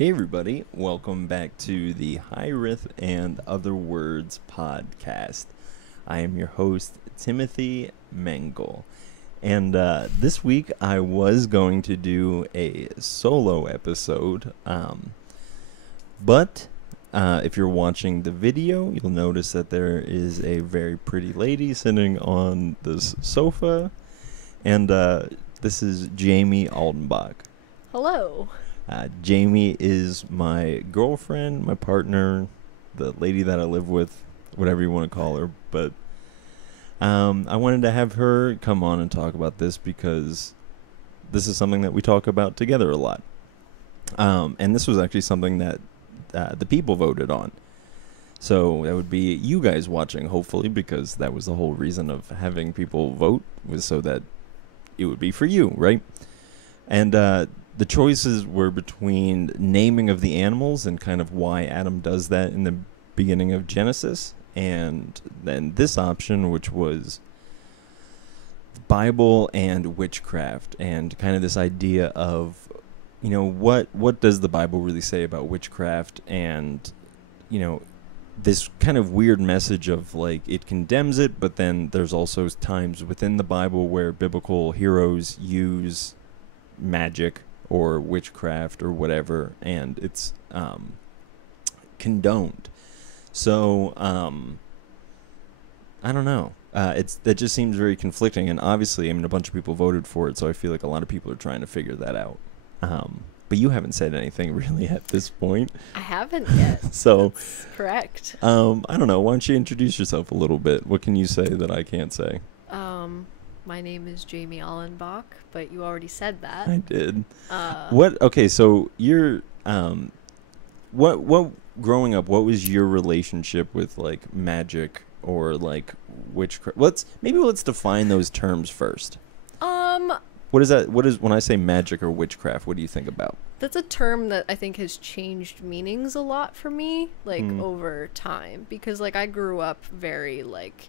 Hey everybody, welcome back to the Hiraeth and Other Words podcast. I am your host, Timothy Mengel. And this week I was going to do a solo episode, but if you're watching the video, you'll notice that there is a very pretty lady sitting on this sofa, and this is Jamie Aulenbach. Hello. Jamie is my girlfriend, my partner, the lady that I live with, whatever you want to call her. But I wanted to have her come on and talk about this because this is something that we talk about together a lot. And this was actually something that the people voted on. So that would be you guys watching, hopefully, because that was the whole reason of having people vote, was so that it would be for you, right? And the choices were between naming of the animals and kind of why Adam does that in the beginning of Genesis, and then this option, which was Bible and witchcraft, and kind of this idea of, you know, what does the Bible really say about witchcraft, and, you know, this kind of weird message of, like, it condemns it, but then there's also times within the Bible where biblical heroes use magic or witchcraft or whatever, and it's condoned. So I don't know. That just seems very conflicting, and obviously, I mean, a bunch of people voted for it, so I feel like a lot of people are trying to figure that out. But you haven't said anything really at this point. I haven't yet. So that's correct. I don't know. Why don't you introduce yourself a little bit? What can you say that I can't say? My name is Jamie Aulenbach, but you already said that. I did. What? Okay, so you're what growing up, what was your relationship with, like, magic or, like, witchcraft? Let's define those terms first. What is that? What is, when I say magic or witchcraft, what do you think about? That's a term that I think has changed meanings a lot for me, like, over time, because, like, I grew up very, like,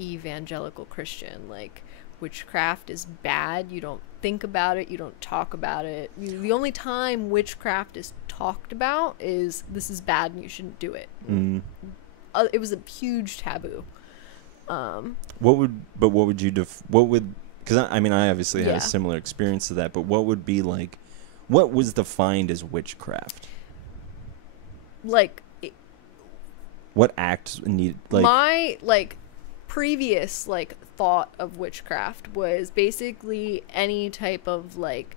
evangelical Christian. Like, witchcraft is bad. You don't think about it. You don't talk about it. The only time witchcraft is talked about is, this is bad and you shouldn't do it. It was a huge taboo. Because I mean, I obviously had a similar experience to that, but what would be, like, what was defined as witchcraft? Like, what acts need, like, my, like, previous, like, thought of witchcraft was basically any type of, like,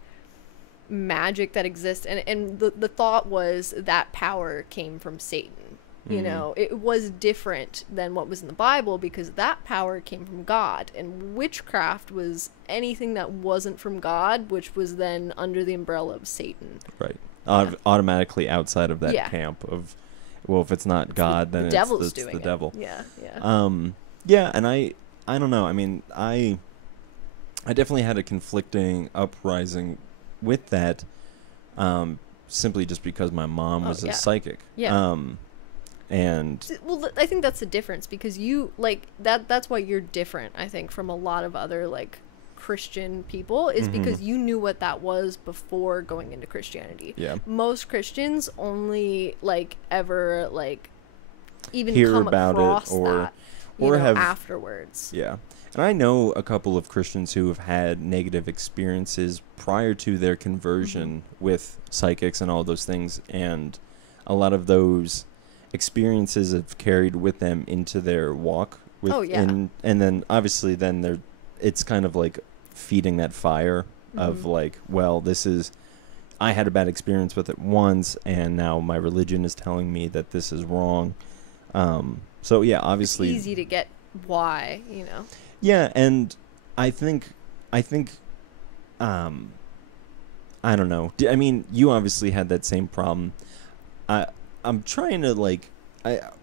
magic that exists, and the thought was that power came from Satan. You know, it was different than what was in the Bible, because that power came from God, and witchcraft was anything that wasn't from God, which was then under the umbrella of Satan. Right. Automatically outside of that camp of, well, if it's not God, then it's the devil. Yeah. Yeah, and I don't know. I mean, I definitely had a conflicting uprising with that, simply just because my mom was a psychic. Yeah. And well, I think that's the difference, because you, like, that's why you're different, I think, from a lot of other, like, Christian people, is because you knew what that was before going into Christianity. Yeah. Most Christians only, like, ever, like, even hear come about across it, or that, you know, have afterwards. Yeah. And I know a couple of Christians who have had negative experiences prior to their conversion with psychics and all those things, and a lot of those experiences have carried with them into their walk with, and then obviously then it's kind of like feeding that fire of, like, well, I had a bad experience with it once, and now my religion is telling me that this is wrong. So yeah, obviously it's easy to get why, you know. Yeah, and I think I don't know. I mean, you obviously had that same problem. I'm trying to, like,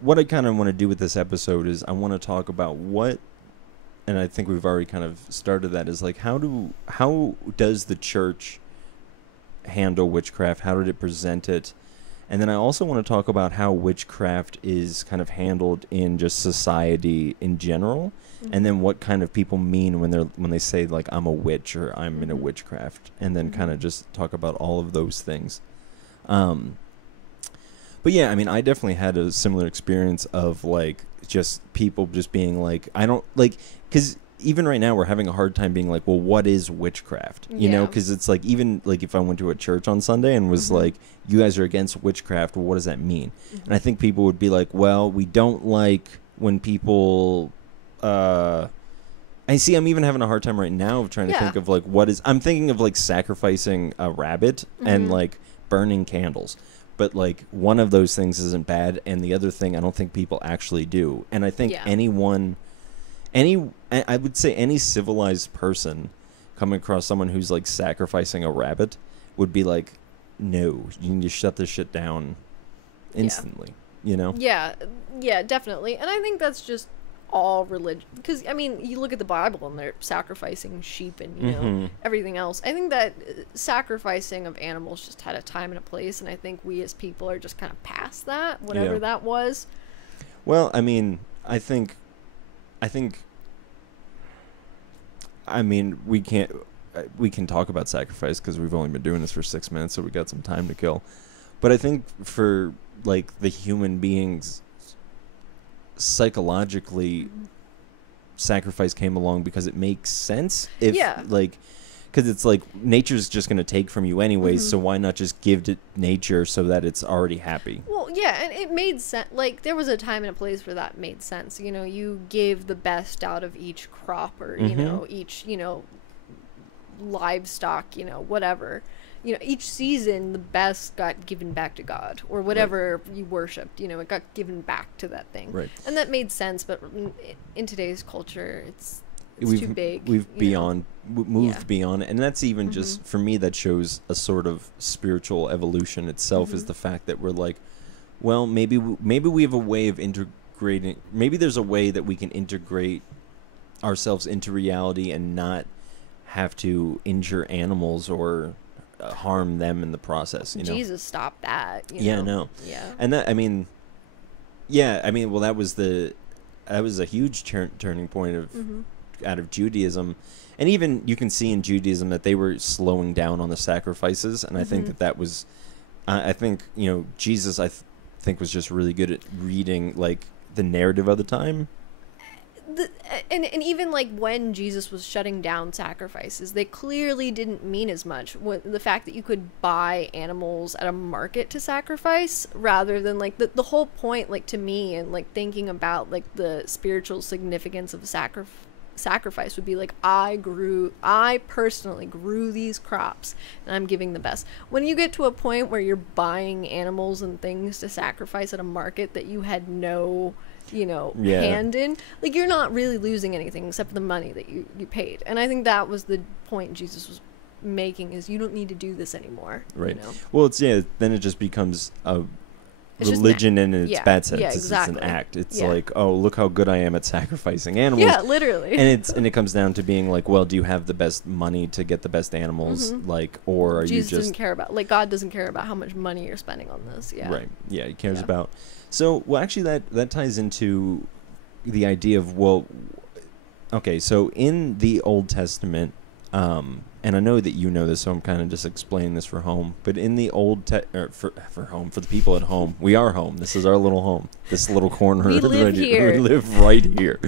what I kind of want to do with this episode is I want to talk about what, and I think we've already kind of started that, is, like, how does the church handle witchcraft? How did it present it? And then I also want to talk about how witchcraft is kind of handled in just society in general, and then what kind of people mean when they say, like, I'm a witch or I'm in a witchcraft, and then kind of just talk about all of those things. But yeah, I mean, I definitely had a similar experience of like just people just being like, I don't like, because even right now we're having a hard time being like, well, what is witchcraft? You know, because it's like, even like if I went to a church on Sunday and was like, you guys are against witchcraft, well, what does that mean? And I think people would be like, well, we don't like when people I see. I'm even having a hard time right now of trying to think of like what is. I'm thinking of like sacrificing a rabbit and like burning candles, but like one of those things isn't bad, and the other thing I don't think people actually do. And I think I would say any civilized person coming across someone who's like sacrificing a rabbit would be like, no, you need to shut this shit down instantly. You know? Yeah, definitely. And I think that's just all religion, because I mean, you look at the Bible and they're sacrificing sheep and you know everything else. I think that sacrificing of animals just had a time and a place, and I think we as people are just kind of past that, whatever that was. Well, I mean, I mean, we can talk about sacrifice because we've only been doing this for 6 minutes, so we got some time to kill. But I think for like the human beings, psychologically, sacrifice came along because it makes sense. If like, because it's like nature's just going to take from you anyways, so why not just give to nature so that it's already happy? Well, yeah, and it made sense. Like, there was a time and a place where that made sense. You know, you gave the best out of each crop, or you know, each, you know, livestock, you know, whatever. You know, each season the best got given back to God, or whatever you worshipped, you know, it got given back to that thing. Right. And that made sense, but in today's culture, it's too big. We've moved beyond it. And that's even just, for me, that shows a sort of spiritual evolution itself, is the fact that we're like, well, maybe we have a way of integrating, maybe there's a way that we can integrate ourselves into reality and not have to injure animals or harm them in the process. You know, Jesus stopped that. You know? And that, I mean, well, that was a huge turning point of out of Judaism, and even you can see in Judaism that they were slowing down on the sacrifices, and I think that was, I think, you know, Jesus, think was just really good at reading like the narrative of the time. And even like when Jesus was shutting down sacrifices, they clearly didn't mean as much. The fact that you could buy animals at a market to sacrifice, rather than like the whole point, like to me, and like thinking about like the spiritual significance of sacrifice would be like, I personally grew these crops and I'm giving the best. When you get to a point where you're buying animals and things to sacrifice at a market that you had no, you know, hand in, like, you're not really losing anything except the money that you paid. And I think that was the point Jesus was making, is you don't need to do this anymore. Right. You know? Well, it's, then it just becomes a religion in its bad sense. Exactly. It's an act. It's like, oh, look how good I am at sacrificing animals. Yeah, literally. And it comes down to being like, well, do you have the best money to get the best animals? Like, or are Jesus you just... doesn't care about, like, God doesn't care about how much money you're spending on this. Yeah. Right. Yeah, he cares about... So, well, actually, that ties into the idea of, well, okay, so in the Old Testament, and I know that you know this, so I'm kind of just explaining this for home, but in the for home, for the people at home, we are home. This is our little home, this little corner. We live here. We live right here.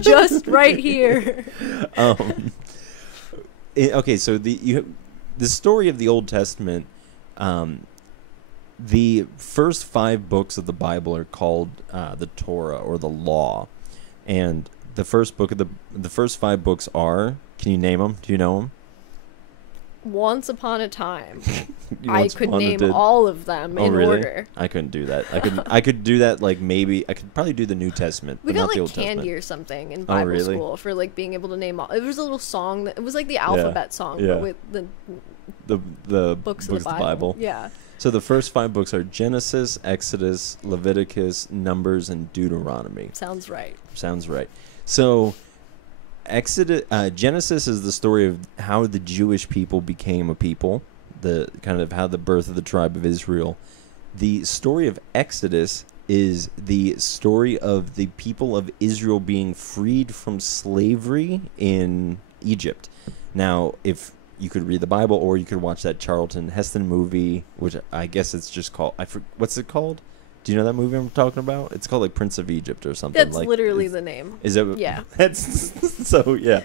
Just right here. Okay, so the story of the Old Testament, the first 5 books of the Bible are called the Torah, or the Law, and the first 5 books are. Can you name them? Do you know them? Once upon a time, I could name all of them in order. I couldn't do that. I could do that. Like, maybe I could probably do the New Testament. We but got not the like Old candy Testament. or something in Bible school for like being able to name all. It was a little song it was like the alphabet song, but with the books of the Bible. Yeah. So the first 5 books are Genesis, Exodus, Leviticus, Numbers, and Deuteronomy. Sounds right. So Genesis is the story of how the Jewish people became a people, the kind of how the birth of the tribe of Israel. The story of Exodus is the story of the people of Israel being freed from slavery in Egypt. Now, if you could read the Bible, or you could watch that Charlton Heston movie, which I guess it's just called. What's it called? Do you know that movie I'm talking about? It's called like Prince of Egypt or something. That's literally the name. Is it? Yeah. That's so yeah.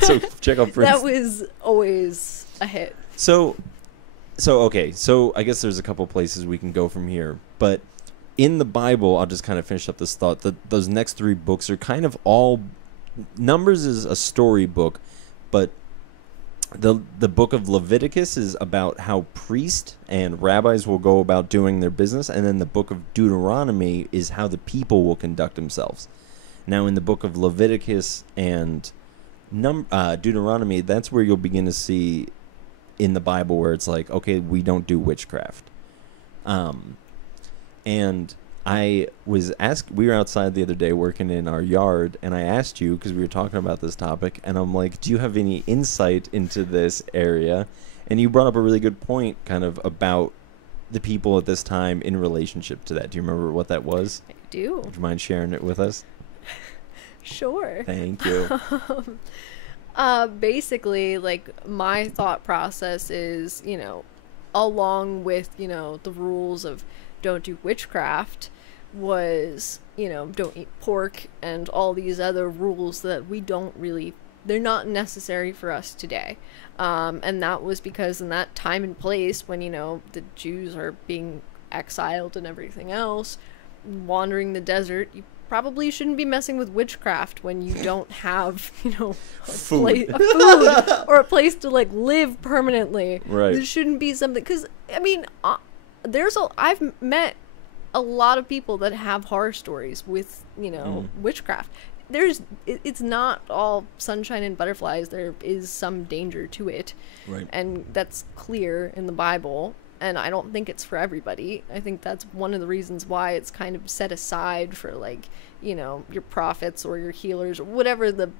So check out Prince. That was always a hit. So okay. So I guess there's a couple places we can go from here, but in the Bible, I'll just kind of finish up this thought. Those next 3 books are kind of all. Numbers is a storybook, but the book of Leviticus is about how priests and rabbis will go about doing their business, and then the book of Deuteronomy is how the people will conduct themselves. Now, in the book of Leviticus and Deuteronomy, that's where you'll begin to see in the Bible where it's like, okay, we don't do witchcraft. And I was asked, we were outside the other day working in our yard, and I asked you, because we were talking about this topic, and I'm like, do you have any insight into this area? And you brought up a really good point kind of about the people at this time in relationship to that. Do you remember what that was? I do. Would you mind sharing it with us? Sure. Thank you. Basically, like, my thought process is, you know, along with, you know, the rules of don't do witchcraft was, you know, don't eat pork and all these other rules that we don't really, they're not necessary for us today. And that was because in that time and place when, you know, the Jews are being exiled and everything else, wandering the desert, you probably shouldn't be messing with witchcraft when you don't have, you know, a food or a place to like live permanently. Right. This shouldn't be something, because I mean, I've met a lot of people that have horror stories with, you know, witchcraft. It's not all sunshine and butterflies. There is some danger to it. Right. And that's clear in the Bible. And I don't think it's for everybody. I think that's one of the reasons why it's kind of set aside for, like, you know, your prophets or your healers or whatever the,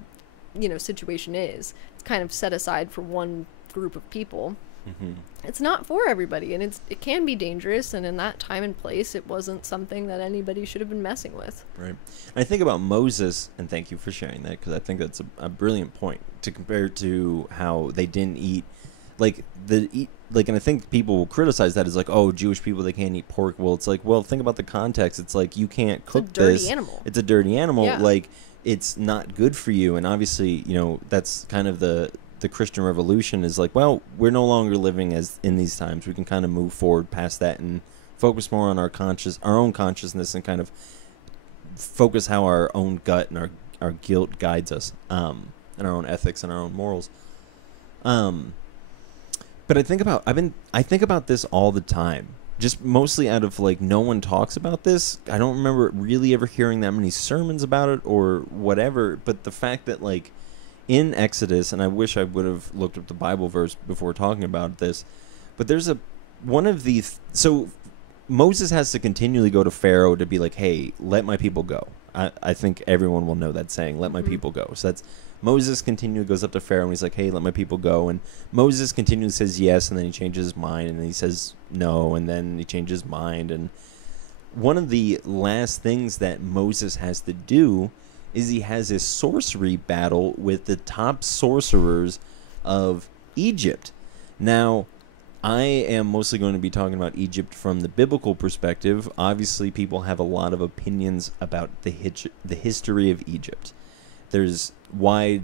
you know, situation is. It's kind of set aside for one group of people. Mm-hmm. It's not for everybody, and it can be dangerous, and in that time and place, it wasn't something that anybody should have been messing with. Right. I think about Moses, and thank you for sharing that, because I think that's a brilliant point to compare to how they didn't eat, and I think people will criticize that as like, oh, Jewish people, they can't eat pork. Well, it's like, well, think about the context. It's like, you can't cook this. It's a dirty animal. It's a dirty animal. Yeah. Like, it's not good for you, and obviously, you know, that's kind of the Christian revolution is like, well, we're no longer living as in these times. We can kind of move forward past that and focus more on our own consciousness, and kind of focus how our own gut and our guilt guides us, and our own ethics and our own morals. But I think about this all the time, just mostly out of like, no one talks about this. I don't remember really ever hearing that many sermons about it or whatever, but the fact that, like, in Exodus, and I wish I would have looked up the Bible verse before talking about this, but there's so Moses has to continually go to Pharaoh to be like, hey, let my people go. I think everyone will know that saying, let my people go. So that's Moses continually goes up to Pharaoh and he's like, hey, let my people go. And Moses continually says yes, and then he changes his mind, and then he says no, and then he changes his mind. And one of the last things that Moses has to do is he has his sorcery battle with the top sorcerers of Egypt. Now, I am mostly going to be talking about Egypt from the biblical perspective. Obviously, people have a lot of opinions about the history of Egypt. There's wide,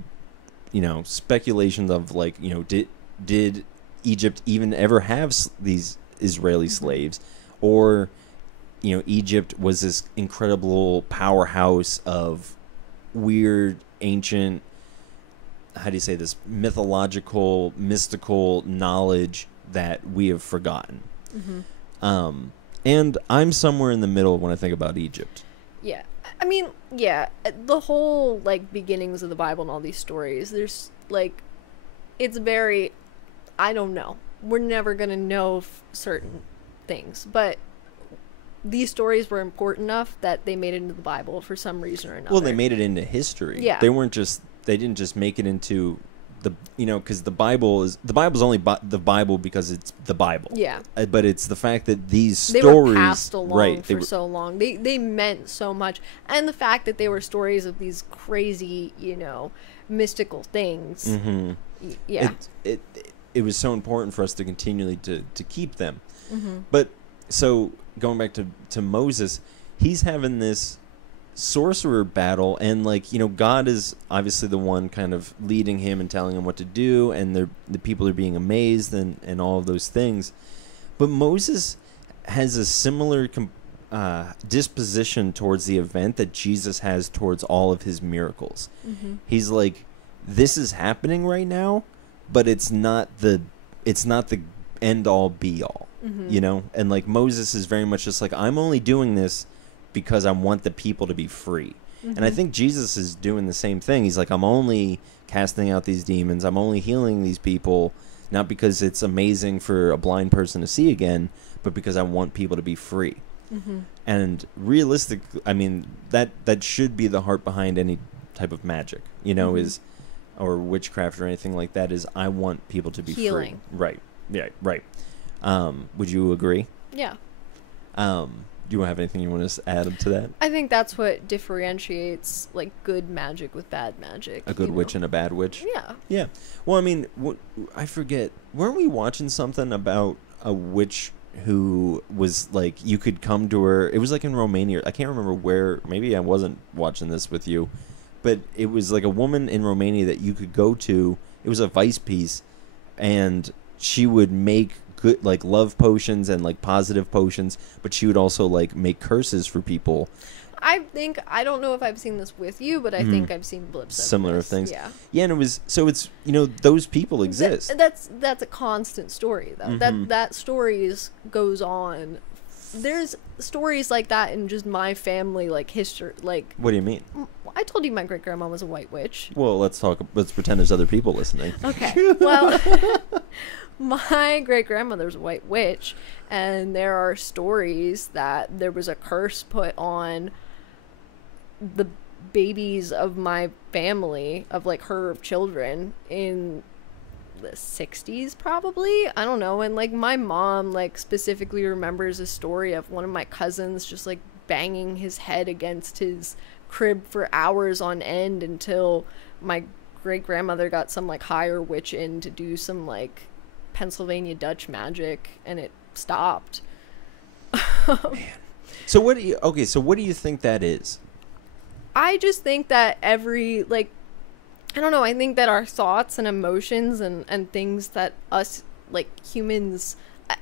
you know, speculations of, like, you know, did Egypt even ever have these Israeli slaves? Or, you know, Egypt was this incredible powerhouse of weird, ancient, how do you say this, mythological, mystical knowledge that we have forgotten. And I'm somewhere in the middle when I think about Egypt. Yeah. I mean, yeah, the whole, like, beginnings of the Bible and all these stories, there's, like, it's very, I don't know. We're never going to know certain things, but these stories were important enough that they made it into the Bible for some reason or another. Well, they made it into history. Yeah. They didn't just make it into the, you know, because the Bible's only the Bible because it's the Bible. Yeah. But it's the fact that these stories, they were passed along right, for so long. They meant so much. And the fact that they were stories of these crazy, you know, mystical things. Yeah. It was so important for us to continually to keep them. Mm-hmm. But so going back to Moses, he's having this sorcerer battle, and like, you know, God is obviously the one kind of leading him and telling him what to do, and the people are being amazed and all of those things. But Moses has a similar disposition towards the event that Jesus has towards all of his miracles. Mm-hmm. He's like, this is happening right now, but it's not the end all be all, Mm-hmm. you know? And like Moses is very much just like, I'm only doing this because I want the people to be free. Mm-hmm. And I think Jesus is doing the same thing. He's like, I'm only casting out these demons. I'm only healing these people, not because it's amazing for a blind person to see again, but because I want people to be free. Mm-hmm. And realistic, I mean, that should be the heart behind any type of magic, you know, Mm-hmm. is, or witchcraft or anything like that, is I want people to be Healing. free. Right. Yeah, right. Would you agree? Yeah. Do you have anything you want to add to that? I think that's what differentiates like good magic with bad magic. A good witch and a bad witch? Yeah. Yeah. Well, I mean, I forget. Weren't we watching something about a witch who was like, you could come to her? It was like in Romania. I can't remember where. Maybe I wasn't watching this with you. But it was like a woman in Romania that you could go to. It was a vice piece. And she would make good, like, love potions and like positive potions. But she would also like make curses for people. I don't know if I've seen this with you, but I think I've seen blips of Similar this. things. Yeah. Yeah, and it was, so it's, you know, those people exist. That's a constant story though. Mm-hmm. That stories goes on. There's stories like that in just my family, like history. Like, What do you mean? I told you my great grandma was a white witch. Well, let's pretend there's other people listening. Okay. Well, my great grandmother's a white witch, and there are stories that there was a curse put on the babies of my family, of like her children, in the 60s probably. I don't know. And like my mom like specifically remembers a story of one of my cousins just like banging his head against his crib for hours on end until my great grandmother got some like higher witch in to do some like Pennsylvania Dutch magic, and it stopped. Man. So what do you think that is? I just think that every, like, I don't know, I think that our thoughts and emotions and things that us, like, humans,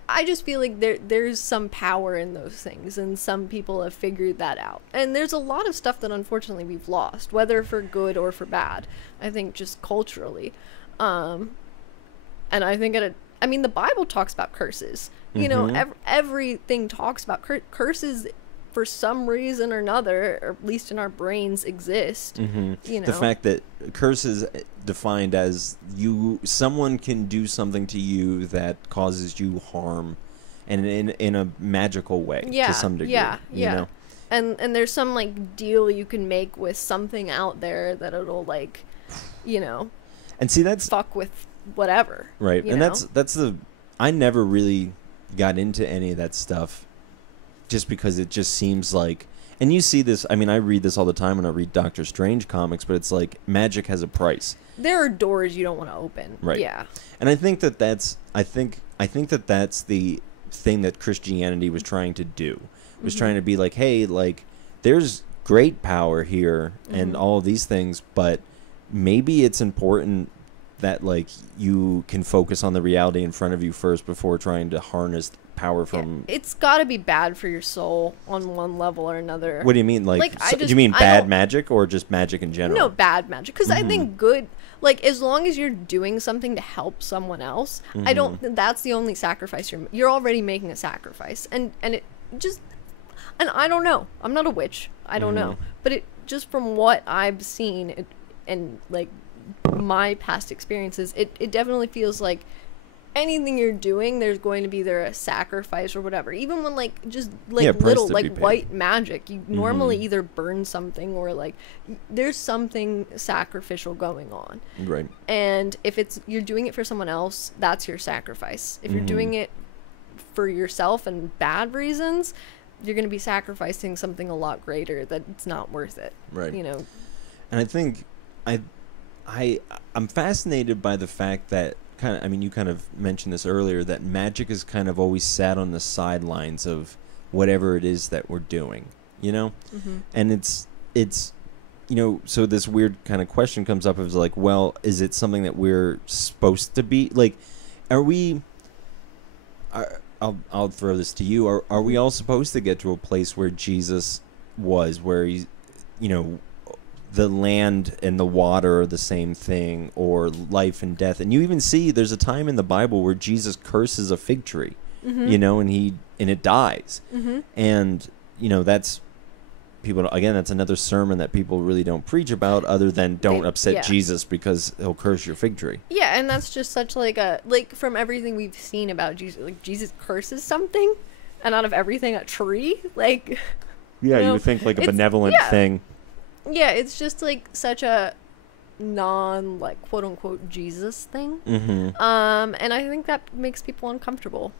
I just feel like there's some power in those things, and some people have figured that out. And there's a lot of stuff that unfortunately we've lost, whether for good or for bad, I think just culturally. And I think I mean, the Bible talks about curses. You know, everything talks about curses. For some reason or another, or at least in our brains, exist. You know, The fact that curses defined as someone can do something to you that causes you harm, and in a magical way, to some degree. You know? And there's some like deal you can make with something out there that it'll like, you know, and see, that's fuck with whatever. Right, and know? that's I never really got into any of that stuff. Just because it just seems like, and you see this, I mean, I read this all the time when I read Doctor Strange comics, but it's like magic has a price. There are doors you don't want to open. Right. Yeah. And I think that's the thing that Christianity was trying to do. Was trying to be like, hey, like, there's great power here and all of these things, but maybe it's important that like you can focus on the reality in front of you first before trying to harness power from. It's got to be bad for your soul on one level or another. What do you mean? Like do you mean bad magic or just magic in general? No, bad magic. Because I think good, like, as long as you're doing something to help someone else, I don't think that's the only sacrifice you're already making a sacrifice. And it just, and I don't know. I'm not a witch. I don't know. But it just from what I've seen and like my past experiences, it definitely feels like anything you're doing, there's going to be either a sacrifice or whatever. Even when like just like little like white magic, you normally either burn something or like there's something sacrificial going on. Right. And if you're doing it for someone else, that's your sacrifice. If you're doing it for yourself and bad reasons, you're going to be sacrificing something a lot greater that it's not worth it. Right. You know. And I think I'm fascinated by the fact that you kind of mentioned this earlier, that magic has kind of always sat on the sidelines of whatever it is that we're doing, you know? Mm-hmm. And it's so this weird kind of question comes up of like, well, is it something that we're supposed to be like, I'll throw this to you. Are we all supposed to get to a place where Jesus was, where he's, the land and the water are the same thing, or life and death? And you even see there's a time in the Bible where Jesus curses a fig tree, Mm-hmm. and it dies. Mm-hmm. And, that's people, again, that's another sermon that people really don't preach about, other than don't upset Jesus because he'll curse your fig tree. Yeah, and that's just such from everything we've seen about Jesus, like Jesus curses something, and out of everything, a tree, like. Yeah, you would think like a benevolent thing. Yeah, it's just like such a non, like, quote unquote Jesus thing. Mm-hmm. And I think that makes people uncomfortable.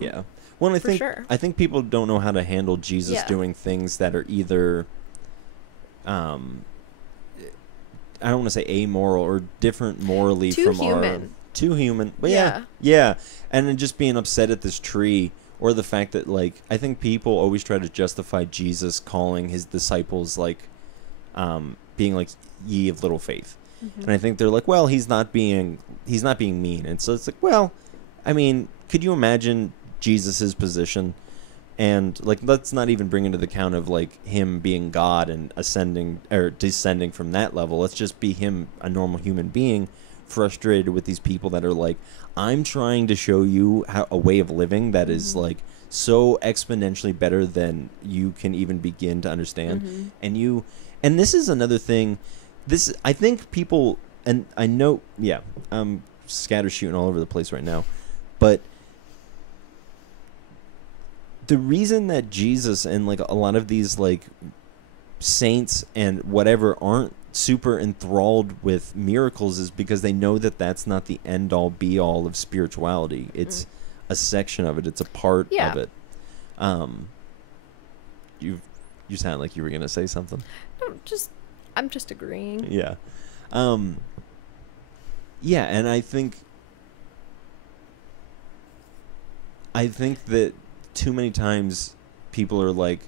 Yeah. Well, I think people don't know how to handle Jesus doing things that are either, I don't want to say amoral or different morally too human. But yeah. And then just being upset at this tree, or the fact that, like, I think people always try to justify Jesus calling his disciples, like, being like, ye of little faith. Mm-hmm. And I think they're like, well, he's not being mean. And so it's like, well, I mean, could you imagine Jesus's position? And, like, let's not even bring into the count of, like, him being God and ascending or descending from that level. Let's just be him, a normal human being, frustrated with these people that are like, I'm trying to show you a way of living that is like so exponentially better than you can even begin to understand. And this is another thing. I think people, and I know, I'm scatter shooting all over the place right now, but the reason that Jesus and like a lot of these like saints and whatever aren't super enthralled with miracles is because they know that that's not the end all be all of spirituality. It's a section of it. It's a part of it. You sound like you were gonna say something. No, I'm just agreeing. Yeah. Yeah, and I think that too many times people are like,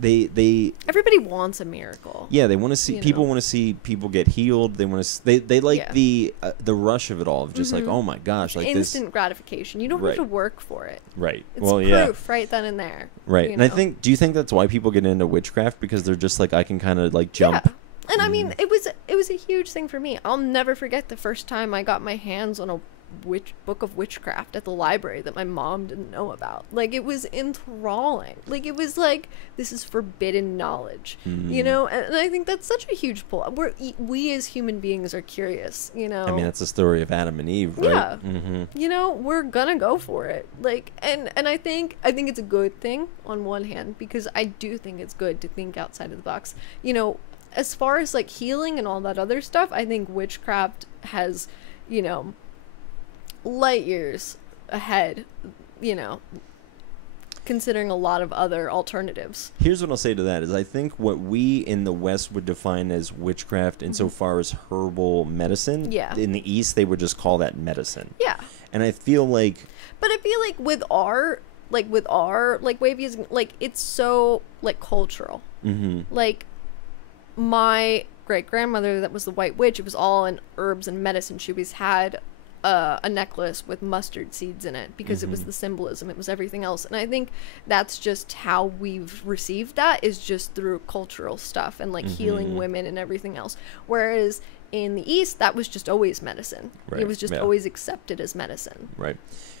everybody wants a miracle. Yeah, they want to see people want to see people get healed. They want to they like the rush of it all, of just like, oh my gosh, like instant gratification. You don't have to work for it. Right. It's proof right then and there. Right. And do you think that's why people get into witchcraft, because they're just like, I can kind of like jump? Yeah. And I mean, it was a huge thing for me. I'll never forget the first time I got my hands on a book of witchcraft at the library that my mom didn't know about. Like, it was enthralling. Like, it was like, this is forbidden knowledge, and I think that's such a huge pull. We as human beings are curious, I mean, that's the story of Adam and Eve, right? Yeah. We're gonna go for it. Like, and I think it's a good thing on one hand, because I do think it's good to think outside of the box. As far as like healing and all that other stuff, I think witchcraft has, light years ahead, considering a lot of other alternatives. Here's what I'll say to that is, I think what we in the West would define as witchcraft insofar as herbal medicine, in the East they would just call that medicine. Yeah. And I feel like with our way of using, like, it's so like cultural. Like, my great grandmother that was the White Witch, it was all in herbs and medicine. She always had a necklace with mustard seeds in it because it was the symbolism, it was everything else. And I think that's just how we've received that, is just through cultural stuff and like healing women and everything else. Whereas in the East, that was just always medicine. Right. It was just always accepted as medicine. Right.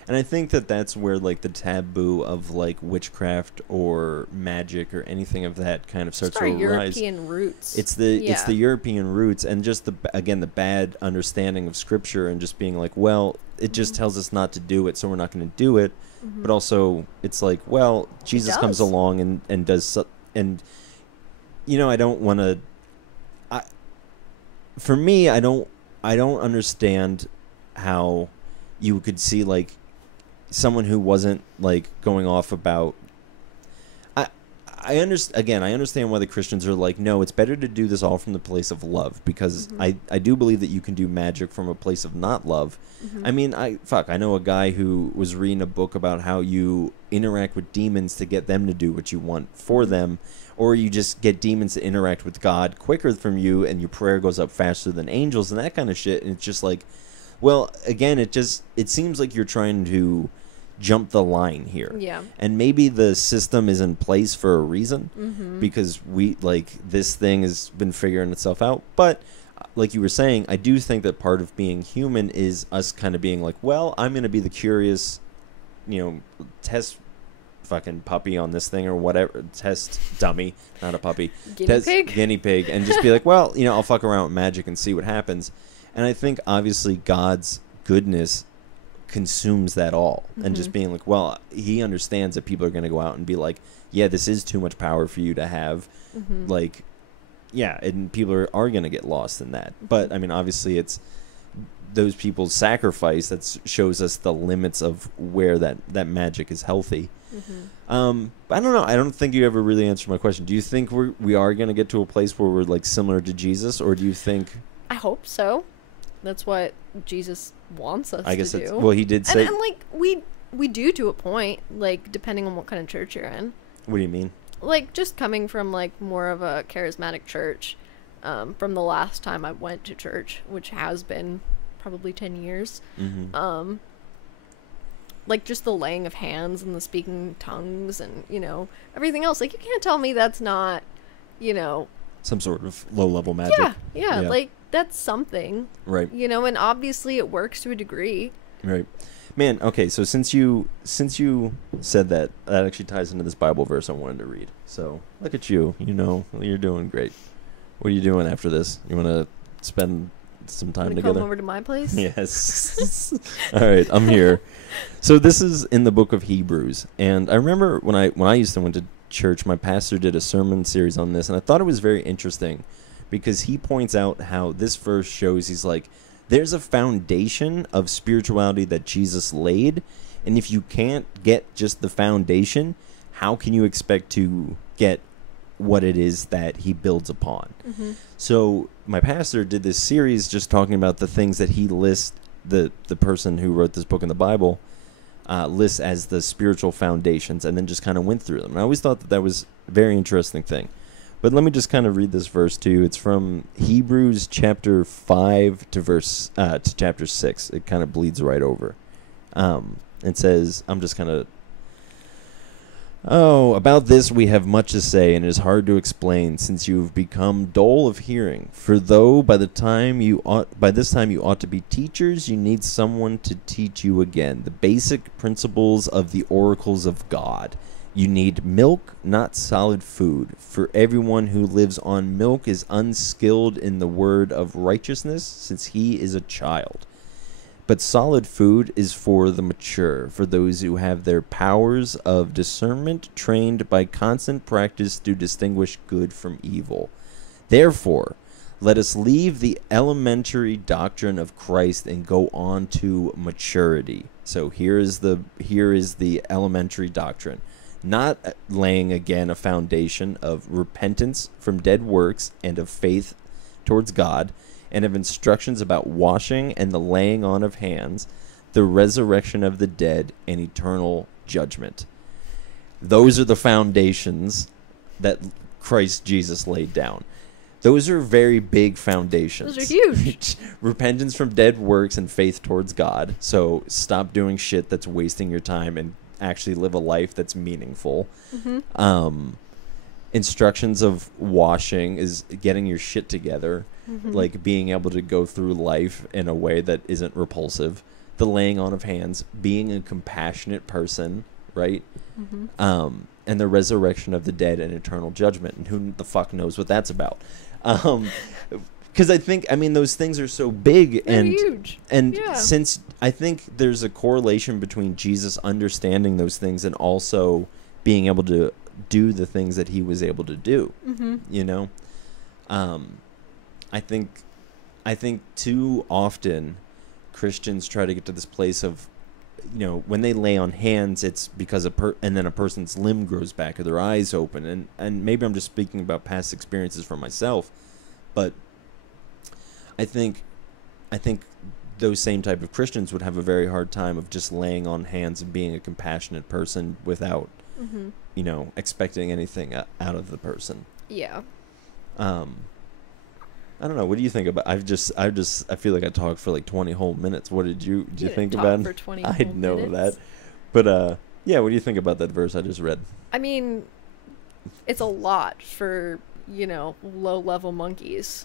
And I think that that's where like the taboo of like witchcraft or magic or anything of that kind of starts to arise. European roots. It's the European roots, and just the bad understanding of scripture, and just being like, well, it just tells us not to do it, so we're not going to do it. But also it's like, well, Jesus comes along and does and I don't want to. For me, I don't understand how you could see I understand why the Christians are like, no, it's better to do this all from the place of love, because I do believe that you can do magic from a place of not love. I mean, I know a guy who was reading a book about how you interact with demons to get them to do what you want for them, or you just get demons to interact with God quicker from you, and your prayer goes up faster than angels and that kind of shit. And it's just like, well, again, it seems like you're trying to jump the line here. Yeah. And maybe the system is in place for a reason, because this thing has been figuring itself out. But like you were saying, I do think that part of being human is us kind of being like, well, I'm going to be the curious, test fucking puppy on this thing or whatever, test dummy, not a puppy, guinea pig, and just be like, well, I'll fuck around with magic and see what happens. And I think obviously God's goodness consumes that all, and just being like, well, he understands that people are going to go out and be like, yeah, this is too much power for you to have, like, yeah, and people are going to get lost in that. But I mean, obviously it's those people's sacrifice that shows us the limits of where that magic is healthy. But I don't know, I don't think you ever really answered my question. Do you think we are going to get to a place where we're like similar to Jesus, or do you think... I hope so. That's what Jesus wants us to do. Well, he did say... And like, we do to a point, like, depending on what kind of church you're in. What do you mean? Like, just coming from, like, more of a charismatic church, from the last time I went to church, which has been probably 10 years. Like, just the laying of hands and the speaking tongues and, everything else. Like, you can't tell me that's not, some sort of low-level magic. Yeah, like, that's something. Right. And obviously it works to a degree. Right. Man, okay, so since you said that actually ties into this Bible verse I wanted to read. So, look at you. You're doing great. What are you doing after this? You want to spend some time together? Come over to my place? Yes. All right, I'm here. So this is in the book of Hebrews. And I remember when I used to went to church, my pastor did a sermon series on this, and I thought it was very interesting because he points out how this verse shows, he's like, there's a foundation of spirituality that Jesus laid, and if you can't get just the foundation, how can you expect to get what it is that he builds upon? So my pastor did this series just talking about the things that he lists, the person who wrote this book in the Bible lists as the spiritual foundations, and then just kind of went through them. And I always thought that was a very interesting thing. But let me just kind of read this verse to you. It's from Hebrews chapter 5 to chapter 6. It kind of bleeds right over. It says, I'm just kind of... about this we have much to say, and it is hard to explain, since you have become dull of hearing. For though by this time you ought to be teachers, you need someone to teach you again the basic principles of the oracles of God. You need milk, not solid food, for everyone who lives on milk is unskilled in the word of righteousness, since he is a child. But solid food is for the mature, for those who have their powers of discernment trained by constant practice to distinguish good from evil. Therefore, let us leave the elementary doctrine of Christ and go on to maturity. So here is the elementary doctrine. Not laying again a foundation of repentance from dead works and of faith towards God, and of instructions about washing and the laying on of hands, the resurrection of the dead, and eternal judgment. Those are the foundations that Christ Jesus laid down. Those are very big foundations. Those are huge. Repentance from dead works and faith towards God. So stop doing shit that's wasting your time and actually live a life that's meaningful. Instructions of washing is getting your shit together, like being able to go through life in a way that isn't repulsive. The laying on of hands, being a compassionate person, right? And the resurrection of the dead and eternal judgment. And who the fuck knows what that's about? Because I think, those things are so big. They're and huge. And yeah. Since I think there's a correlation between Jesus understanding those things and also being able to do the things that he was able to do, I think too often Christians try to get to this place of when they lay on hands, it's because and then a person's limb grows back or their eyes open. And maybe I'm just speaking about past experiences for myself, but I think those same type of Christians would have a very hard time of just laying on hands and being a compassionate person without, expecting anything out of the person. Yeah. I don't know. What do you think about? I feel like I talked for like 20 whole minutes. What did you think about? For 20 I whole know minutes. that, but yeah. What do you think about that verse I just read? I mean, it's a lot for low-level monkeys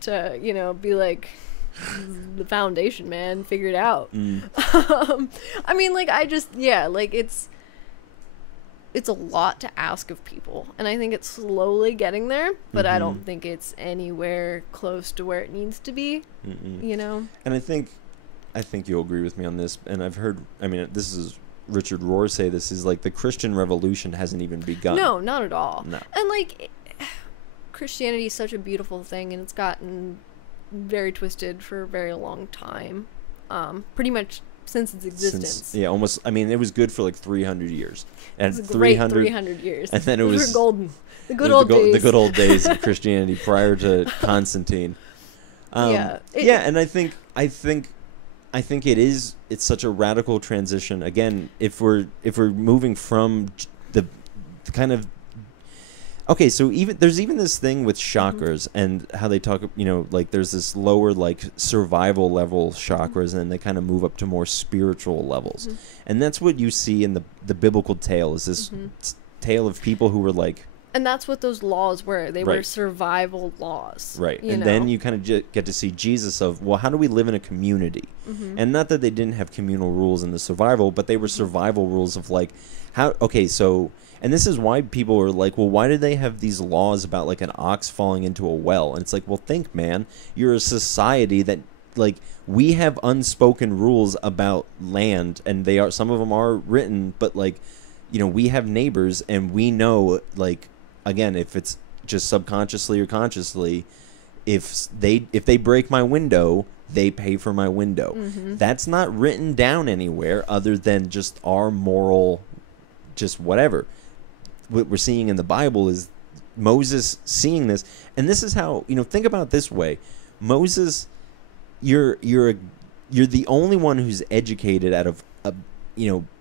to be like, the foundation, man, figure it out. I mean, like, it's a lot to ask of people, and I think it's slowly getting there, but I don't think it's anywhere close to where it needs to be. And I think you'll agree with me on this, and I've heard, this is Richard Rohr say this, is like the Christian revolution hasn't even begun. No, not at all. No. And like, Christianity is such a beautiful thing, and it's gotten very twisted for a very long time, pretty much since its existence. Almost. I mean, it was good for like 300 years, and it was a great 300 years, and then it was golden. The good old days. The good old days of Christianity prior to Constantine. And I think it's such a radical transition. Again, if we're moving from the kind of. Okay, so there's this thing with chakras and how they talk, like there's this lower like survival level chakras, and they kind of move up to more spiritual levels. And that's what you see in the biblical tale, is this tale of people who were like... And that's what those laws were. They were survival laws. Right. And then you kind of get to see Jesus of, well, how do we live in a community? And not that they didn't have communal rules in the survival, but they were survival rules of like, and this is why people are like, well, why do they have these laws about like an ox falling into a well? And it's like, well, think, man, you're a society that like we have unspoken rules about land, and some of them are written, but like, we have neighbors, and we know, like, again, if it's just subconsciously or consciously, if they break my window, they pay for my window. That's not written down anywhere other than just our moral, just whatever. What we're seeing in the Bible is Moses seeing this, and this is how, think about it this way. Moses, you're the only one who's educated out of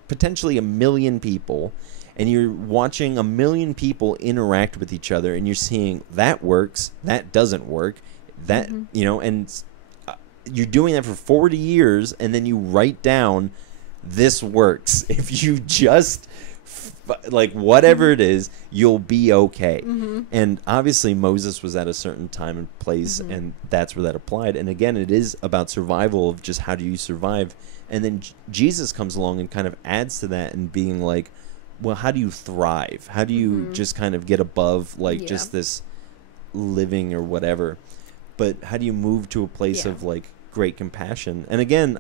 potentially 1 million people, and you're watching 1 million people interact with each other, and you're seeing that works, that doesn't work, that and you're doing that for 40 years, and then you write down, this works. If you just like whatever it is, you'll be okay. And obviously Moses was at a certain time and place, and that's where that applied. And again, it is about survival, of just how do you survive. And then Jesus comes along and kind of adds to that, and being like, well, how do you thrive? How do you just kind of get above like just this living or whatever, but how do you move to a place of like great compassion? And again,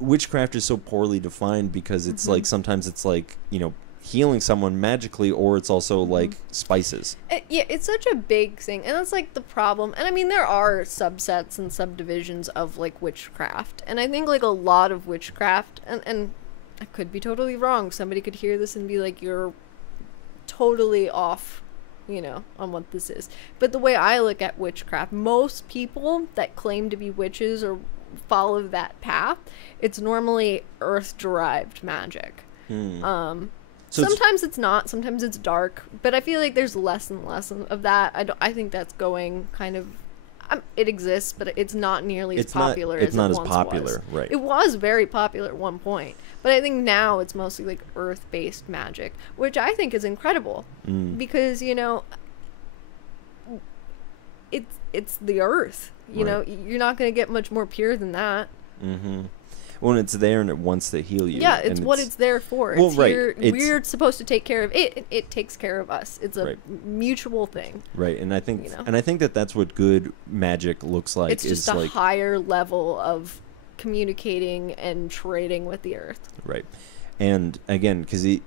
witchcraft is so poorly defined, because it's like, sometimes it's like, healing someone magically, or it's also like spices. It's such a big thing, and that's like the problem. And I mean, there are subsets and subdivisions of like witchcraft, and I think like a lot of witchcraft, and I could be totally wrong, somebody could hear this and be like, you're totally off on what this is. But the way I look at witchcraft, most people that claim to be witches or follow that path, it's normally earth-derived magic. So sometimes it's not, sometimes it's dark, but I feel like there's less and less of that. I think that's going kind of, it exists, but it's not nearly as popular as it once was. It's not as popular, right. It was very popular at one point, but I think now it's mostly like earth-based magic, which I think is incredible, because it's the earth. You're not going to get much more pure than that. When it's there and it wants to heal you. Yeah, it's what it's there for. Well, we're supposed to take care of it. It takes care of us. It's a mutual thing. Right, and I think that's what good magic looks like. It's just a higher level of communicating and trading with the earth. Right, and again, because the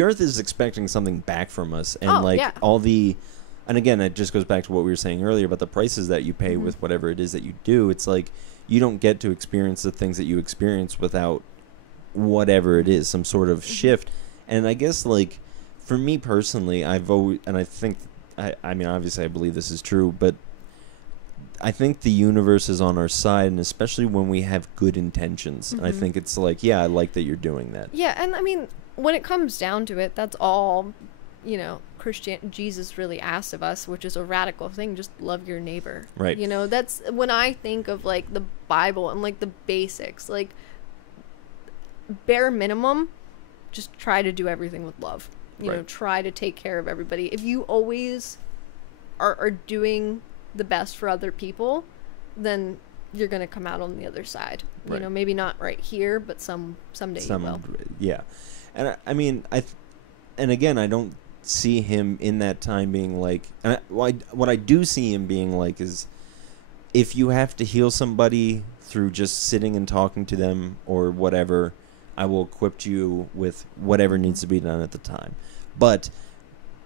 earth is expecting something back from us, and all the and again, it just goes back to what we were saying earlier about the prices that you pay with whatever it is that you do. It's like you don't get to experience the things that you experience without whatever it is, some sort of shift. And I guess, like, for me personally, I've always, and I think, I mean, obviously I believe this is true, but I think the universe is on our side, and especially when we have good intentions. And I think it's like, yeah, I like that you're doing that. Yeah, and I mean, when it comes down to it, that's all, Jesus really asks of us, which is a radical thing. Just love your neighbor. Right. That's when I think of, like, the Bible and, like, the basics, like, bare minimum, just try to do everything with love. Try to take care of everybody. If you always are doing the best for other people, then you're going to come out on the other side. Right. Maybe not right here, but someday you will. Yeah. And I mean, and again, I don't see him in that time being like, what I do see him being like is, if you have to heal somebody through just sitting and talking to them or whatever, I will equip you with whatever needs to be done at the time. But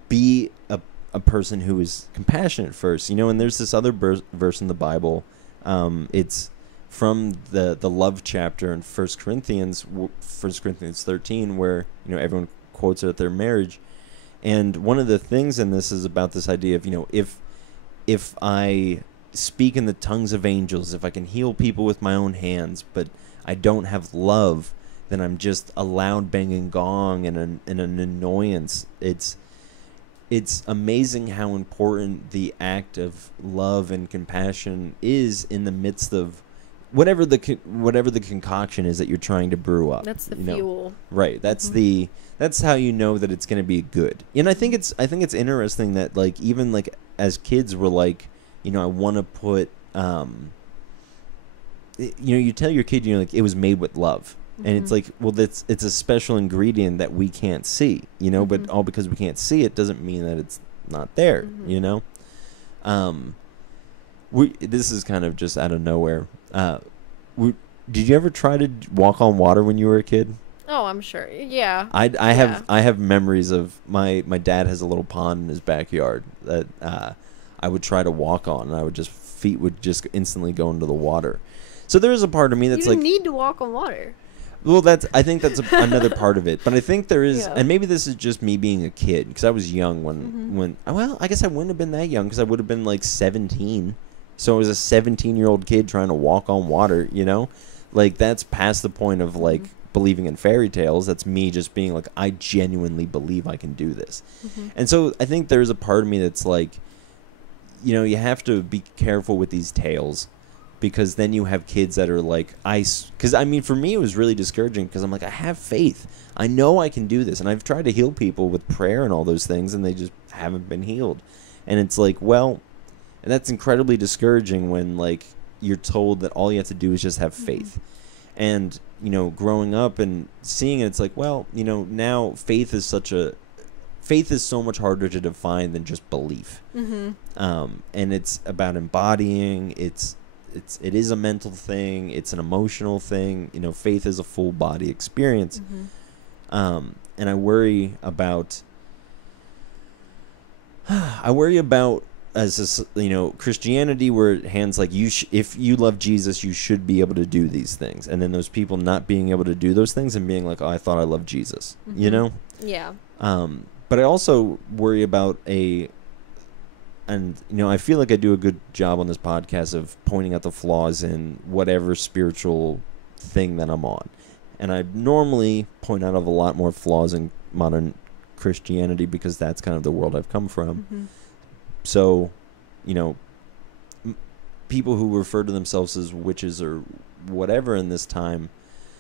be a person who is compassionate first, and there's this other verse in the Bible. It's from the love chapter in 1 Corinthians 13, where everyone quotes it at their marriage. And one of the things in this is about this idea of, if I speak in the tongues of angels, if I can heal people with my own hands, but I don't have love, then I'm just a loud banging gong and an annoyance. It's amazing how important the act of love and compassion is in the midst of whatever the concoction is that you're trying to brew up. That's the fuel. Right. That's that's how you know that it's going to be good. And I think it's interesting that, like, even like as kids we're like, I want to put you tell your kid, like, it was made with love. And it's like, well, it's a special ingredient that we can't see, but all because we can't see it doesn't mean that it's not there, This is kind of just out of nowhere. Did you ever try to walk on water when you were a kid? Oh, I'm sure. Yeah. I have memories of my dad has a little pond in his backyard that I would try to walk on, and feet would just instantly go into the water. So there is a part of me that's you like, need to walk on water. Well, I think that's another part of it. But I think there is, and maybe this is just me being a kid, because I was young when well, I guess I wouldn't have been that young, because I would have been like 17. So I was a 17-year-old kid trying to walk on water, Like, that's past the point of, like, believing in fairy tales. That's me just being like, I genuinely believe I can do this. And so I think there's a part of me that's like, you have to be careful with these tales. Because then you have kids that are like, because I mean, for me, it was really discouraging, because I'm like, I have faith. I know I can do this. And I've tried to heal people with prayer and all those things, and they just haven't been healed. And it's like, well, and that's incredibly discouraging when, like, you're told that all you have to do is just have faith. And, growing up and seeing it, it's like, well, now faith is so much harder to define than just belief. And it's about embodying, it is a mental thing. It's an emotional thing. Faith is a full body experience. And I worry about as Christianity, where it hands like, if you love Jesus, you should be able to do these things. And then those people not being able to do those things and being like, oh, I thought I loved Jesus, Yeah. But I also worry about and, I feel like I do a good job on this podcast of pointing out the flaws in whatever spiritual thing that I'm on. And I normally point out a lot more flaws in modern Christianity, because that's kind of the world I've come from. So, people who refer to themselves as witches or whatever in this time,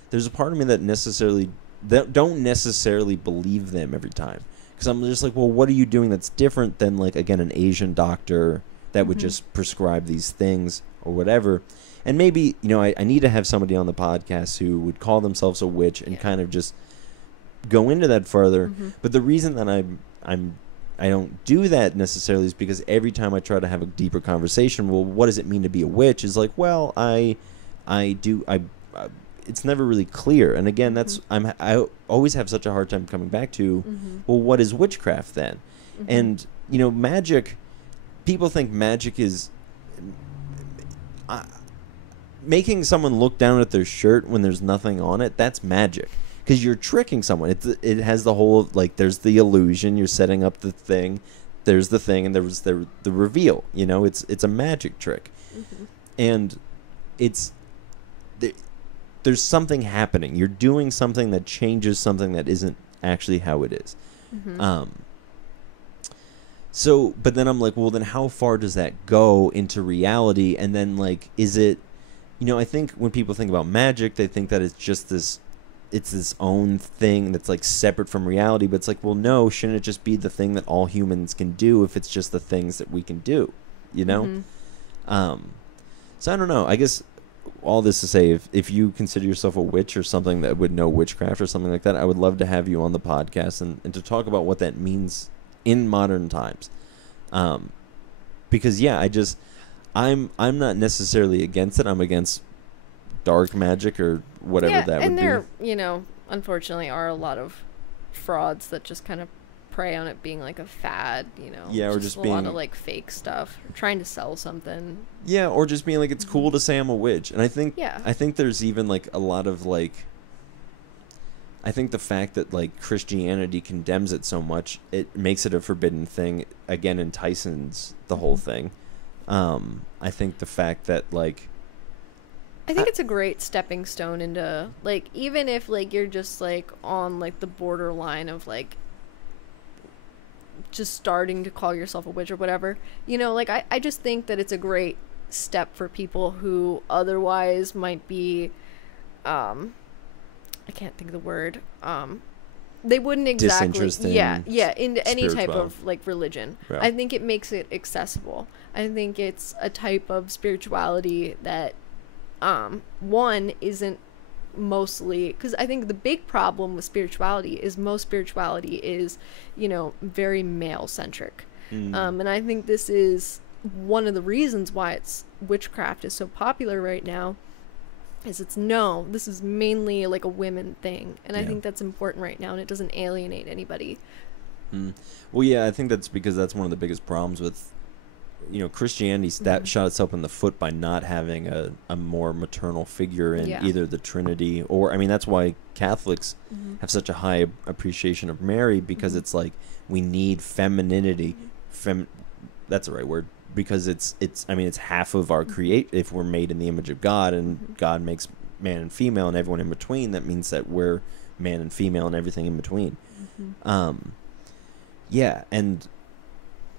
there's a part of me that don't necessarily believe them every time. Because I'm just like, well, what are you doing that's different than, like, again, an Asian doctor that would just prescribe these things or whatever? And maybe, I need to have somebody on the podcast who would call themselves a witch and kind of just go into that further. But the reason that I don't do that necessarily is because every time I try to have a deeper conversation, well, what does it mean to be a witch? Is like, well, it's never really clear. And again, that's I always have such a hard time coming back to, well, what is witchcraft then? And magic, people think magic is making someone look down at their shirt when there's nothing on it. That's magic, because you're tricking someone. It has the whole, like, there's the illusion, you're setting up the thing, there's the thing, and there's the reveal. You know, it's a magic trick, and there's something happening. You're doing something that changes something that isn't actually how it is. So, but then I'm like, well, then how far does that go into reality? And then, like, is it, you know, I think when people think about magic, they think that it's just this, it's this own thing that's, like, separate from reality. But it's like, well, no, shouldn't it just be the thing that all humans can do if it's just the things that we can do, you know? So I don't know. I guess all this to say, if you consider yourself a witch or something that would know witchcraft or something like that, I would love to have you on the podcast and to talk about what that means in modern times. Because yeah, I'm not necessarily against it. I'm against dark magic or whatever that would be. And there, you know, unfortunately are a lot of frauds that just kind of prey on it being like a fad, you know. Yeah, or just a being lot of like fake stuff, trying to sell something. Yeah, or just being like, it's cool to say I'm a witch. And I think Yeah. I think there's even like a lot of like, I think the fact that like Christianity condemns it so much, it makes it a forbidden thing, again entices the whole thing. I think the fact that like, I think it's a great stepping stone into, like, even if like you're just like on like the borderline of like just starting to call yourself a witch or whatever, you know, like I just think that it's a great step for people who otherwise might be I can't think of the word, they wouldn't exactly disinterested into any type spiritual. of like religion. Yeah. I think it makes it accessible. I think it's a type of spirituality that one isn't mostly, because I think the big problem with spirituality is most spirituality is, you know, very male centric. And I think this is one of the reasons why witchcraft is so popular right now, is this is mainly like a women thing, and I think that's important right now, and it doesn't alienate anybody. Well, yeah, I think that's because that's one of the biggest problems with, you know, Christianity shot itself in the foot by not having a more maternal figure in either the Trinity or, I mean, that's why Catholics have such a high appreciation of Mary, because it's like, we need femininity. That's the right word, because it's I mean, it's half of our if we're made in the image of God, and God makes man and female and everyone in between, that means that we're man and female and everything in between. Yeah, and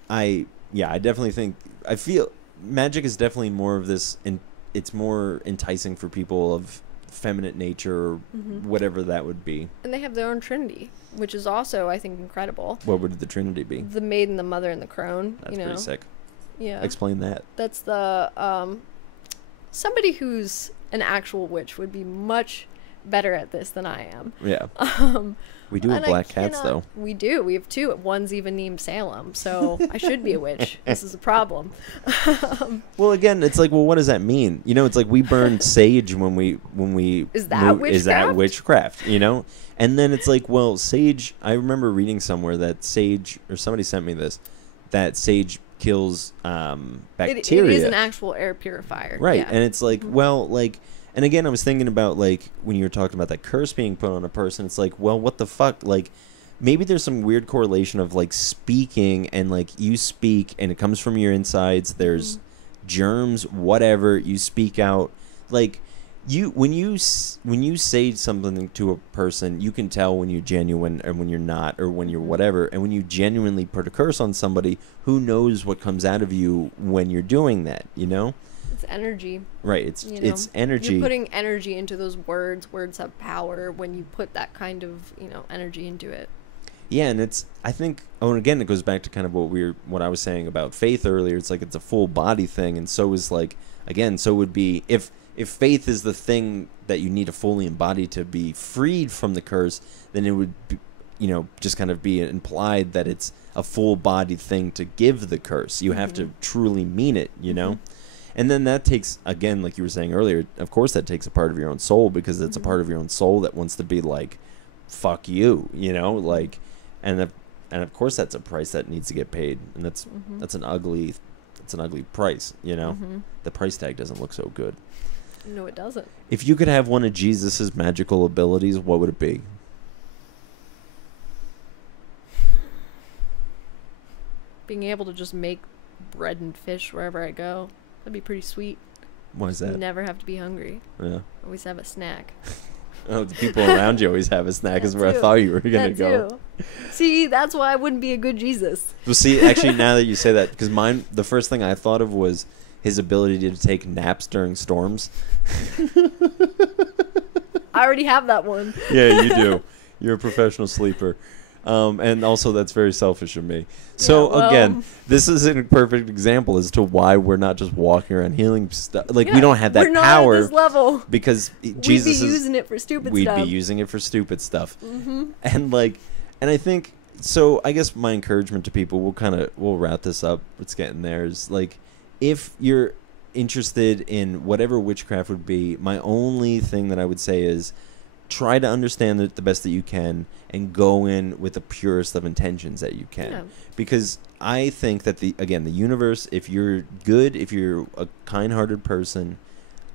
I definitely think, I feel magic is definitely more of this, and it's more enticing for people of feminine nature, or whatever that would be. And they have their own Trinity, which is also, I think, incredible. What would the Trinity be? The maiden, the mother, and the crone. That's pretty sick. Yeah. Explain that. That's the somebody who's an actual witch would be much better at this than I am. Yeah. We do have black cats, though. We do. We have two. One's even named Salem, so I should be a witch. This is a problem. Well, again, it's like, well, what does that mean? You know, it's like we burn sage when we Is that witchcraft? Is that witchcraft? You know, and then it's like, well, sage. I remember reading somewhere that sage, or somebody sent me this, that sage kills bacteria. It is an actual air purifier, right? Yeah. And it's like, well, like. And again, I was thinking about, like, when you were talking about that curse being put on a person, it's like, well, what the fuck? Like, maybe there's some weird correlation of, like, speaking, and, like, you speak, and it comes from your insides. There's germs, whatever. You speak out. Like, when you say something to a person, you can tell when you're genuine and when you're not, or when you're whatever. And when you genuinely put a curse on somebody, who knows what comes out of you when you're doing that, you know? It's energy. Right, it's energy. You're putting energy into those words. Words have power when you put that kind of, you know, energy into it. Yeah, and it's, I think, and again, it goes back to kind of what I was saying about faith earlier. It's like, it's a full body thing, and so is, like, again, so would be, if faith is the thing that you need to fully embody to be freed from the curse, then it would be, you know, just kind of be implied that it's a full body thing to give the curse. You have to truly mean it, you know? And then that takes, again, like you were saying earlier, of course that takes a part of your own soul, because it's a part of your own soul that wants to be like, fuck you, you know, like, and of course that's a price that needs to get paid, and that's an ugly it's an ugly price, you know? Mm-hmm. The price tag doesn't look so good. No, it doesn't. If you could have one of Jesus's magical abilities, what would it be? Being able to just make bread and fish wherever I go. That'd be pretty sweet. Why is that? Never have to be hungry. Yeah. Always have a snack. Oh, the people around you always have a snack is where I thought you were going to go. See, that's why I wouldn't be a good Jesus. Well, see, actually, now that you say that, because the first thing I thought of was his ability to take naps during storms. I already have that one. Yeah, you do. You're a professional sleeper. And also, that's very selfish of me. So, again, this is a perfect example as to why we're not just walking around healing stuff. Like, we don't have that power. We're not at this level. Because Jesus We'd be using it for stupid stuff. We'd be using it for stupid stuff. Mm-hmm. And I think, so I guess my encouragement to people, we'll wrap this up. It's getting there. Is like, if you're interested in whatever witchcraft would be, my only thing that I would say is try to understand it the best that you can and go in with the purest of intentions that you can. Yeah. Because I think that the universe, if you're good, if you're a kind-hearted person,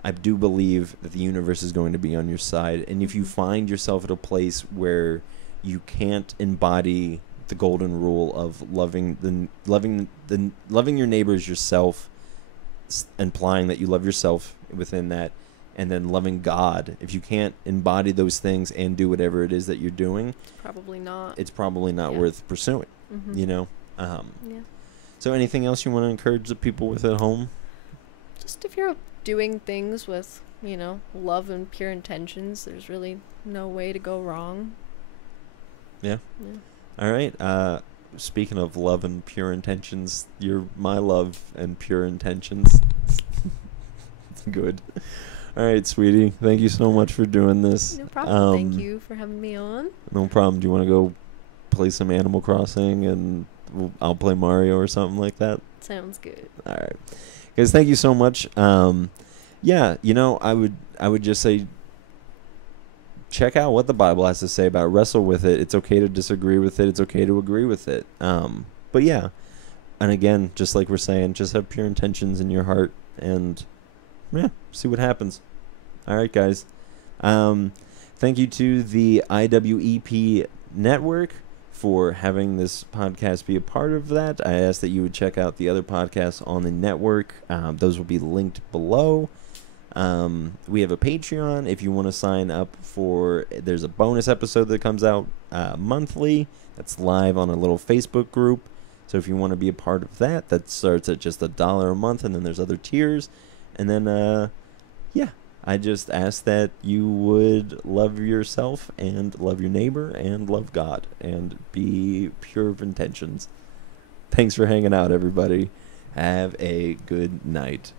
I do believe that the universe is going to be on your side. And if you find yourself at a place where you can't embody the golden rule of loving your neighbors yourself, implying that you love yourself within that, and then loving God, if you can't embody those things and do whatever it is that you're doing, it's probably not worth pursuing. Mm-hmm. You know. Yeah. So anything else you want to encourage the people with at home? Just if you're doing things with, love and pure intentions, there's really no way to go wrong. Yeah. All right. Speaking of love and pure intentions, you're my love and pure intentions. Good. All right, sweetie. Thank you so much for doing this. No problem. Thank you for having me on. No problem. Do you want to go play some Animal Crossing and I'll play Mario or something like that? Sounds good. All right. Guys, thank you so much. Yeah, I would just say check out what the Bible has to say about it. Wrestle with it. It's okay to disagree with it. It's okay to agree with it. But yeah. And again, just like we're saying, just have pure intentions in your heart and see what happens. All right, guys. Thank you to the IWEP network for having this podcast be a part of that. I ask that you would check out the other podcasts on the network. Those will be linked below. We have a Patreon. If you want to sign up there's a bonus episode that comes out monthly. That's live on a little Facebook group. So if you want to be a part of that starts at just $1 a month, and then there's other tiers. And then, I just ask that you would love yourself and love your neighbor and love God and be pure of intentions. Thanks for hanging out, everybody. Have a good night.